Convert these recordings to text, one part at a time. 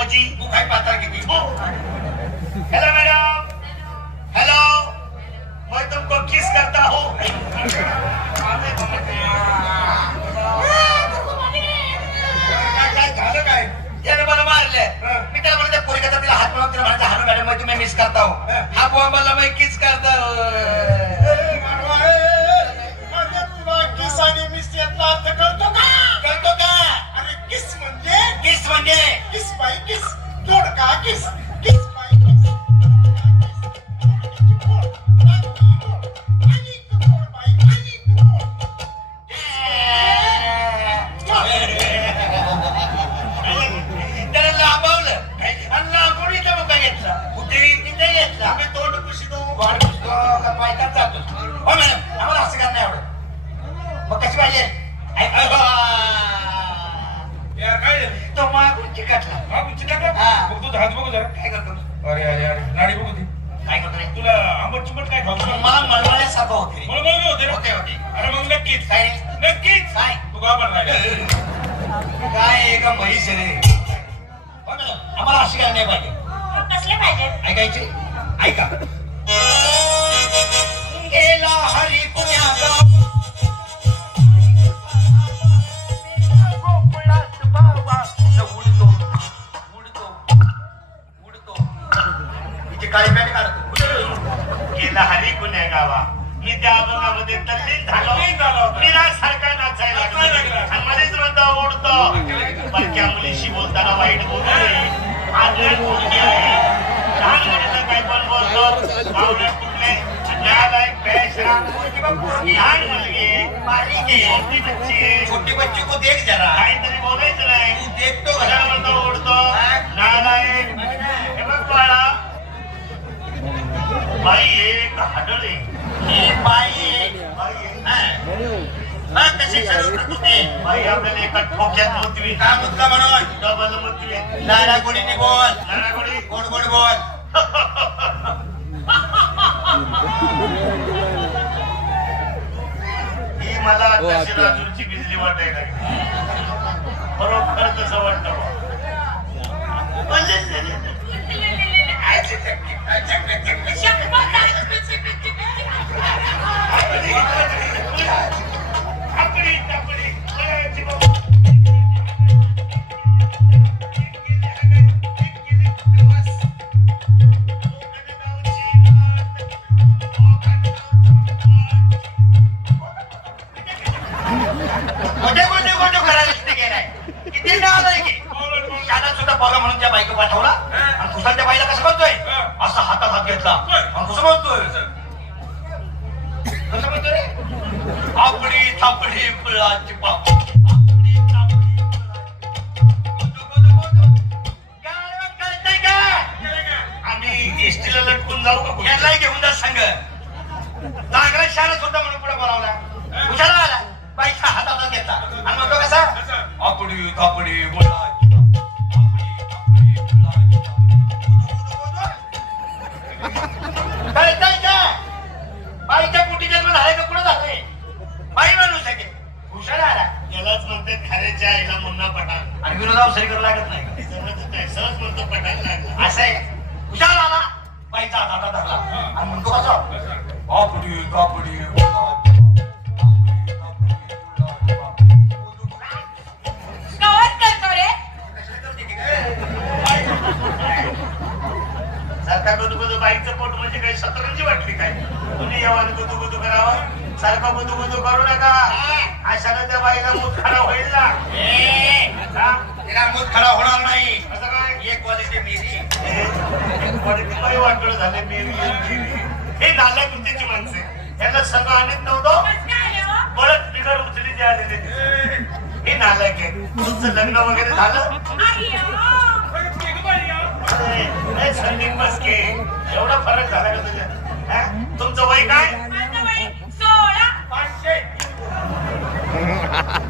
मजी तू काय पाहता किती हेलो मैडम हेलो मैं तुमको किस करता हूँ. काय काय झालं काय? त्याने मला मारले मी त्याला म्हणते पोरग्याचा तिला हात मिळवून तिला म्हणायचं हॅलो मॅडम मैं तुम्हें मिस करता हूँ. हा. मैं किस करता हूँ त्याला हात बघू जरा. काय करतो? अरे अरे अरे. नाडी बघू ती काय करतो रे? तुला आंबट चिंबट काय खाऊ मला मळमळल्यासारखं होते रे. मला बघ होते रे होते होते. अरे मग नक्कीच. काय रे? नक्कीच. काय? तू का पण राहिला काय आहे का म्हैस आहे रे? हो आम्हाला अशी करायला नाही पाहिजे. कसले पाहिजे? ऐकायची? ऐका. गेला हरी पुण्या गाव छोटी बच्ची को देख जरा काहीतरी बोलायचं नाही तू देखतो कशाला ओढतो नालायक हे बघ बाळा बाई एक हाडळ ही बाई बाई हा. कशी खेळत होती ती? बाई आपल्याला एका ठोक्यात मुतवी काय मुद्दा म्हणून डबल मुतवी लाडा गोडीने बोल नारागोडी गोड गोड बोल मला तशी राजूची बिजली वाटायला लागली. बरोबर तसं वाटतं बुवा. मोठे मोठे मोठे करायला ते गेलाय किती नाद आहे की? शाळा सुद्धा बघा म्हणून त्या बायको पाठवला. आणि कुसाल त्या बाईला कसं म्हणतोय असा हातात हात घेतला. आणि कसं म्हणतोय कसं म्हणतोय आपडी थापडी फुलाची पाप एसटीला लटकून जाऊ का घेऊन जा संघ. चांगला शाळेत होता म्हणून पुढे बोलावला. बाईचा हातात घेतला. आणि म्हणतो कसा? आपडी थापडी फुलाची पाप. आपडी थापडी फुलाची पाप. कळतंय का बाईच्या पोटी जन्म झालाय का? कुठं झालंय बाई माणूस आहे. कुशाला आला यालाच म्हणते खाऱ्याच्या आईला मुन्ना पठाण. आणि विरोधावर सरी करू गुदगुदू बाईचं पोट म्हणजे काही शतरंजी वाटली काय? तुम्ही येवान गुदगुदू करावा. सारखा गुदगुदू करू नका. अशानं त्या बाईला मूत खराब होईल ना? तिला मूत खडा होणार नाही. असं काय? एक क्वालिटी मेरी. बाई वाटोळ झाले मेरी. हे नाल्या गुंतीची माणसे. यांना संघ आणत नव्हतो. काय? बळत बिगर उचली जे आलेले हे नालायक आहे तुमचं लग्न वगैरे झालं? संदीप एवढा फरक झाला का तुझ्या? हा? तुमचं वय काय? पाचशे.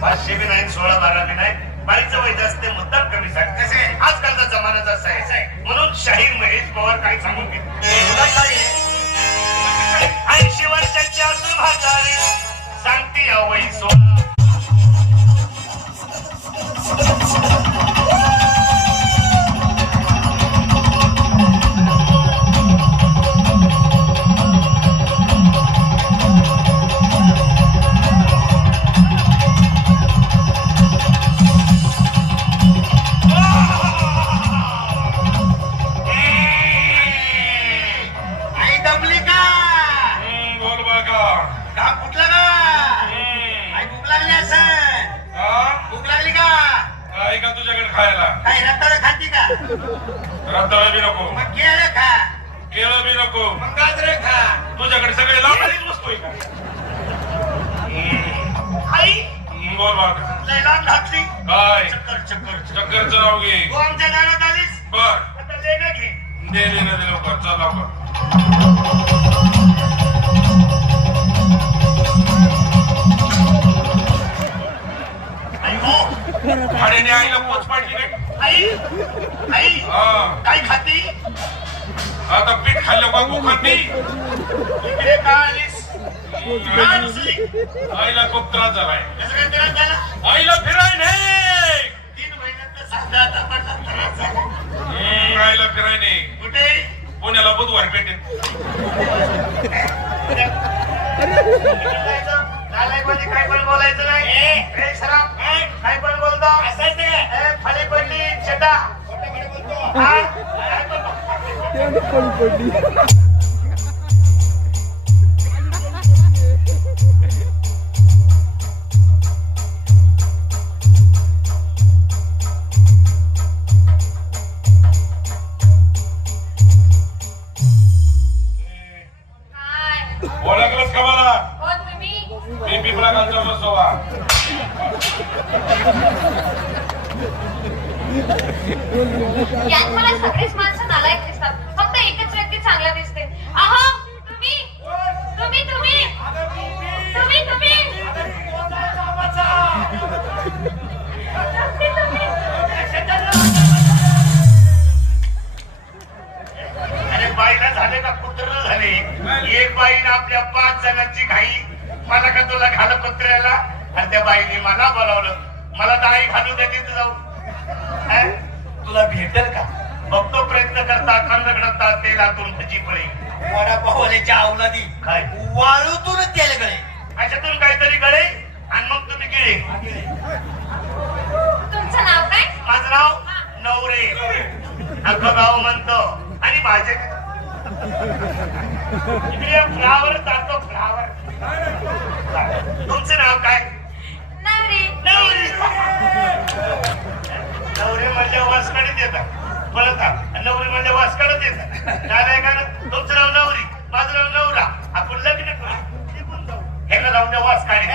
पाचशे बी नाही सोळा बारा बी नाही. बाईचं वय जास्त मुद्दाम कमी सांग. कसे आजकालचा जमाना जसा आहे. म्हणून शाहीर महेश पवार काही सांगून घेत रताळ बी नको. मग केळं खा. केळं बी नको. मग गाजरं खा. तुझ्याकडे सगळे लावणारीच वस्तू आहे का? आई. बोल बाळा. लैलाम घातली काय? चक्कर चक्कर चक्कर. चक्करचं नाव घे. तू आमच्या दारात आलीस? बर. आता लेणं घे. दे ना दे लवकर. चल लवकर. इकडे का आलीस? आईला खूप त्रास झालाय आईला फिराय नाही तीन महिन्यात आईला फिराय नाही कुठे पुण्याला बुधवार पेटेल काय पण बोलायचं नाही काय पण बोलतो ए, खाली पडली चटा हा? काय पण- काय यात मला सगळेच माणसं नालायक दिसतात. फक्त एकच व्यक्ती चांगला दिसते. अहो तुम्ही. तुम्ही तुम्ही. तुम्ही तुम्ही. अरे बाईला झाले का? कुत्र झाले? एक बाईने आपल्या पाच जणांची घाई. मला का तुला घाल पत्र्याला आणि त्या बाईने मला बोलावलं. मला दाई घालू द्या तिथं जाऊ हा? तुला भेटेल का? बघतो प्रयत्न करता खंडगडता तेलातून भजी पळे वडापावल्याच्या अवलादी काय? वाळूतून तेल गळे. अशातून काहीतरी गळे आणि मग तुम्ही गिळे तुमचं नाव काय? माझं नाव नवरे. अख्खं गाव म्हणतो. आणि माझे इकडे फ्लावर जातो फ्लावर. तुमचं नाव काय? नवरी. नवरी. नवरी म्हणजे वासकडे देतात बोलतात नवरी म्हणजे वासकडे देतात काय का तुमचं नाव नवरी माझं नाव नवरा. आपण लग्न करू निघून जाऊ. ह्याला जाऊन द्या वासकाडे